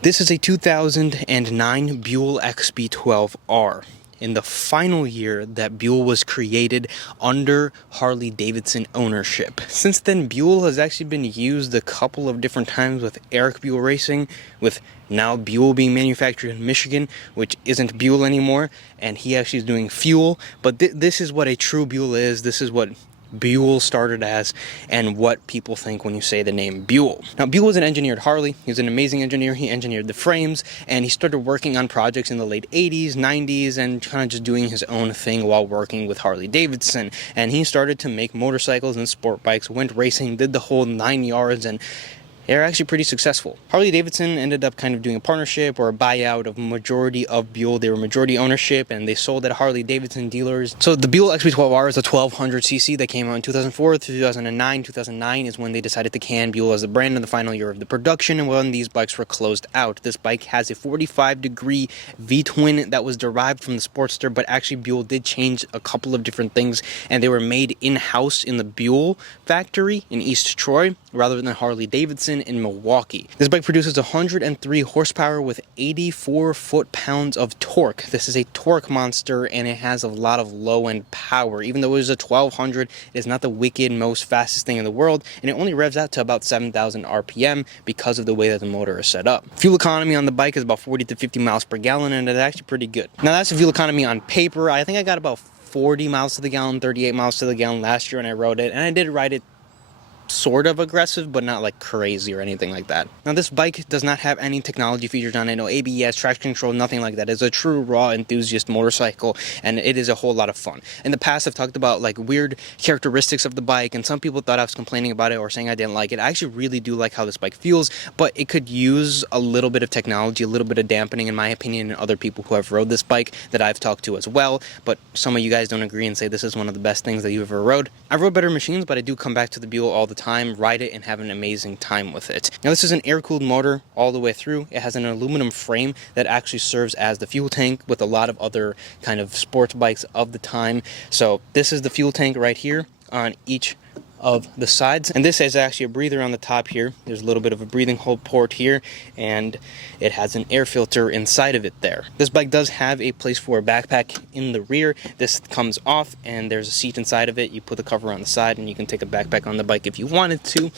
This is a 2009 Buell XB12R. In the final year that Buell was created under Harley-Davidson ownership. Since then, Buell has actually been used a couple of different times with Eric Buell Racing, with now Buell being manufactured in Michigan, which isn't Buell anymore, and he actually is doing fuel. But this is what a true Buell is. This is what Buell started as, and what people think when you say the name Buell. Now, Buell was an engineer at Harley. He was an amazing engineer. He engineered the frames, and he started working on projects in the late 80s, 90s, and kind of just doing his own thing while working with Harley-Davidson. And he started to make motorcycles and sport bikes, went racing, did the whole 9 yards, and they're actually pretty successful. Harley-Davidson ended up kind of doing a partnership or a buyout of majority of Buell. They were majority ownership, and they sold at Harley-Davidson dealers. So the Buell XB12R is a 1200cc that came out in 2004 to 2009. 2009 is when they decided to can Buell as a brand in the final year of the production, and when these bikes were closed out. This bike has a 45-degree V-twin that was derived from the Sportster, but actually Buell did change a couple of different things, and they were made in-house in the Buell factory in East Troy, rather than Harley-Davidson in Milwaukee. This bike produces 103 horsepower with 84 foot-pounds of torque. This is a torque monster, and it has a lot of low-end power. Even though it is a 1200, it is not the wicked, most fastest thing in the world, and it only revs out to about 7,000 RPM because of the way that the motor is set up. Fuel economy on the bike is about 40 to 50 miles per gallon, and it's actually pretty good. Now, that's the fuel economy on paper. I think I got about 40 miles to the gallon, 38 miles to the gallon last year when I rode it, and I did ride it sort of aggressive, but not like crazy or anything like that. Now, this bike does not have any technology features on it, no ABS, traction control, nothing like that. It's a true raw enthusiast motorcycle, and it is a whole lot of fun. In the past, I've talked about like weird characteristics of the bike, and some people thought I was complaining about it or saying I didn't like it. I actually really do like how this bike feels, but it could use a little bit of technology, a little bit of dampening, in my opinion, and other people who have rode this bike that I've talked to as well. But some of you guys don't agree and say this is one of the best things that you've ever rode. I've rode better machines, but I do come back to the Buell all the time, ride it, and have an amazing time with it. Now, this is an air-cooled motor all the way through. It has an aluminum frame that actually serves as the fuel tank with a lot of other kind of sports bikes of the time. So this is the fuel tank right here on each of the sides, and this is actually a breather on the top here. There's a little bit of a breathing hole port here, and it has an air filter inside of it there. This bike does have a place for a backpack in the rear. This comes off, and there's a seat inside of it. You put the cover on the side, and you can take a backpack on the bike if you wanted to.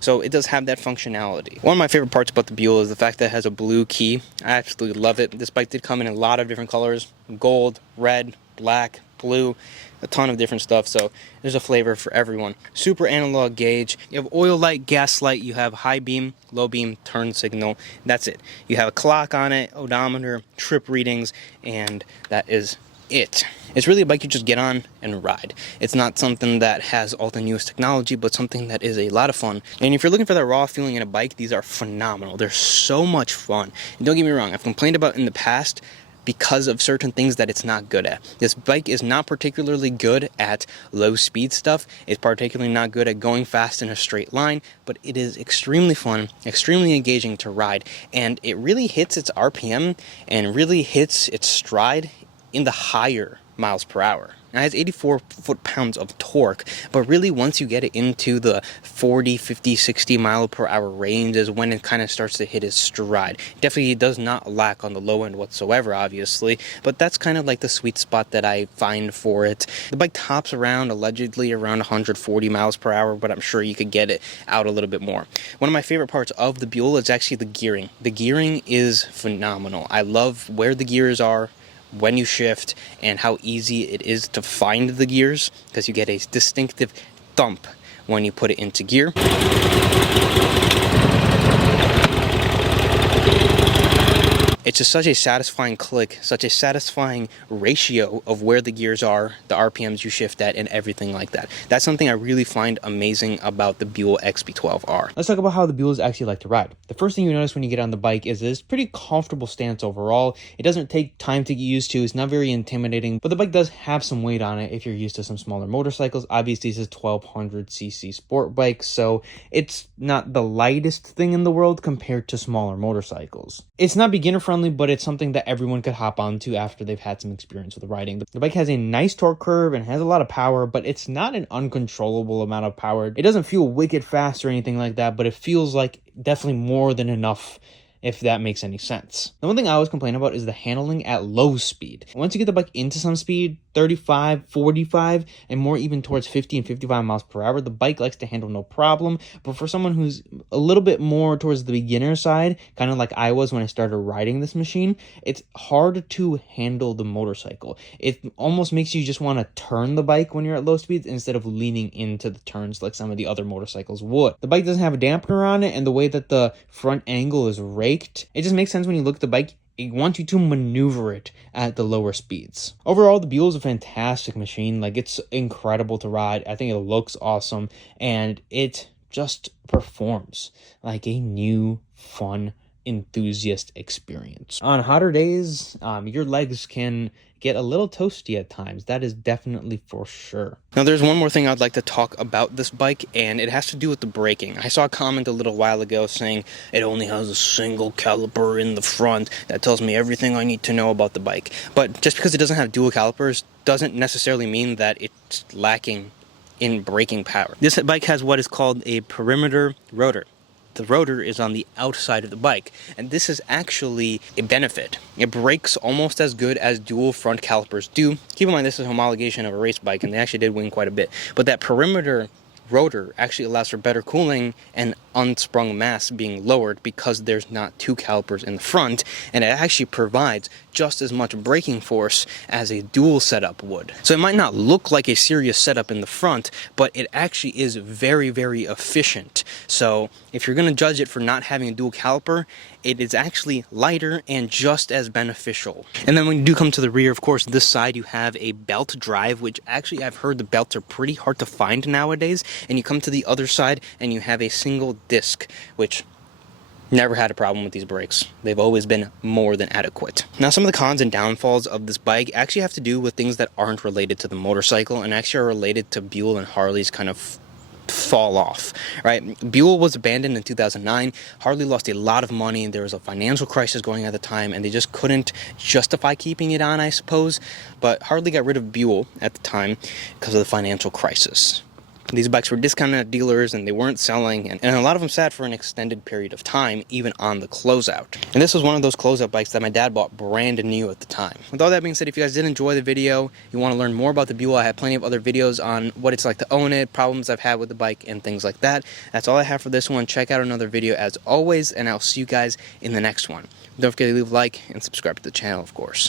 So it does have that functionality. One of my favorite parts about the Buell is the fact that it has a blue key. I absolutely love it. This bike did come in a lot of different colors: gold, red, black, blue, a ton of different stuff, so there's a flavor for everyone. Super analog gauge. You have oil light, gas light, you have high beam, low beam, turn signal. That's it. You have a clock on it, odometer, trip readings, and that is it. It's really a bike you just get on and ride. It's not something that has all the newest technology, but something that is a lot of fun. And if you're looking for that raw feeling in a bike, these are phenomenal. They're so much fun. And don't get me wrong, I've complained about in the past because of certain things that it's not good at. This bike is not particularly good at low speed stuff. It's particularly not good at going fast in a straight line, but it is extremely fun, extremely engaging to ride, and it really hits its RPM and really hits its stride in the higher miles per hour. Now, it has 84 foot-pounds of torque, but really once you get it into the 40, 50, 60 mile per hour range is when it kind of starts to hit its stride. Definitely does not lack on the low end whatsoever, obviously, but that's kind of like the sweet spot that I find for it. The bike tops around, allegedly around 140 miles per hour, but I'm sure you could get it out a little bit more. One of my favorite parts of the Buell is actually the gearing. The gearing is phenomenal. I love where the gears are, when you shift, and how easy it is to find the gears, because you get a distinctive thump when you put it into gear. It's just such a satisfying click, such a satisfying ratio of where the gears are, the RPMs you shift at, and everything like that. That's something I really find amazing about the Buell XB12R. Let's talk about how the Buells actually like to ride. The first thing you notice when you get on the bike is this pretty comfortable stance overall. It doesn't take time to get used to. It's not very intimidating, but the bike does have some weight on it if you're used to some smaller motorcycles. Obviously, this is a 1200cc sport bike, so it's not the lightest thing in the world compared to smaller motorcycles. It's not beginner friendly, but it's something that everyone could hop onto after they've had some experience with riding. The bike has a nice torque curve and has a lot of power, but it's not an uncontrollable amount of power. It doesn't feel wicked fast or anything like that, but it feels like definitely more than enough if that makes any sense. The one thing I always complain about is the handling at low speed. Once you get the bike into some speed, 35, 45, and more even towards 50 and 55 miles per hour, the bike likes to handle no problem. But for someone who's a little bit more towards the beginner side, kind of like I was when I started riding this machine, it's hard to handle the motorcycle. It almost makes you just want to turn the bike when you're at low speeds instead of leaning into the turns like some of the other motorcycles would. The bike doesn't have a dampener on it, and the way that the front angle is raked, it just makes sense when you look at the bike. It wants you to maneuver it at the lower speeds. Overall, the Buell is a fantastic machine. Like, it's incredible to ride. I think it looks awesome, and it just performs like a new, fun, enthusiast experience. On hotter days, your legs can get a little toasty at times. That is definitely for sure. Now, there's one more thing I'd like to talk about this bike, and it has to do with the braking. I saw a comment a little while ago saying it only has a single caliper in the front. That tells me everything I need to know about the bike. But just because it doesn't have dual calipers doesn't necessarily mean that it's lacking in braking power. This bike has what is called a perimeter rotor. The rotor is on the outside of the bike, and this is actually a benefit. It brakes almost as good as dual front calipers do. Keep in mind, this is homologation of a race bike, and they actually did win quite a bit. But that perimeter rotor actually allows for better cooling and unsprung mass being lowered because there's not two calipers in the front, and it actually provides just as much braking force as a dual setup would. So it might not look like a serious setup in the front, but it actually is very, very efficient. So if you're going to judge it for not having a dual caliper, it is actually lighter and just as beneficial. And then when you do come to the rear, of course, this side you have a belt drive, which actually I've heard the belts are pretty hard to find nowadays. And you come to the other side and you have a single disc, which never had a problem with these brakes. They've always been more than adequate. Now, some of the cons and downfalls of this bike actually have to do with things that aren't related to the motorcycle and actually are related to Buell and Harley's kind of fall off, right? Buell was abandoned in 2009. Harley lost a lot of money. There was a financial crisis going at the time, and they just couldn't justify keeping it on, I suppose. But Harley got rid of Buell at the time because of the financial crisis. These bikes were discounted at dealers and they weren't selling, and a lot of them sat for an extended period of time, even on the closeout. And this was one of those closeout bikes that my dad bought brand new at the time. With all that being said, if you guys did enjoy the video, you want to learn more about the Buell, I have plenty of other videos on what it's like to own it, problems I've had with the bike, and things like that. That's all I have for this one. Check out another video as always, and I'll see you guys in the next one. Don't forget to leave a like and subscribe to the channel, of course.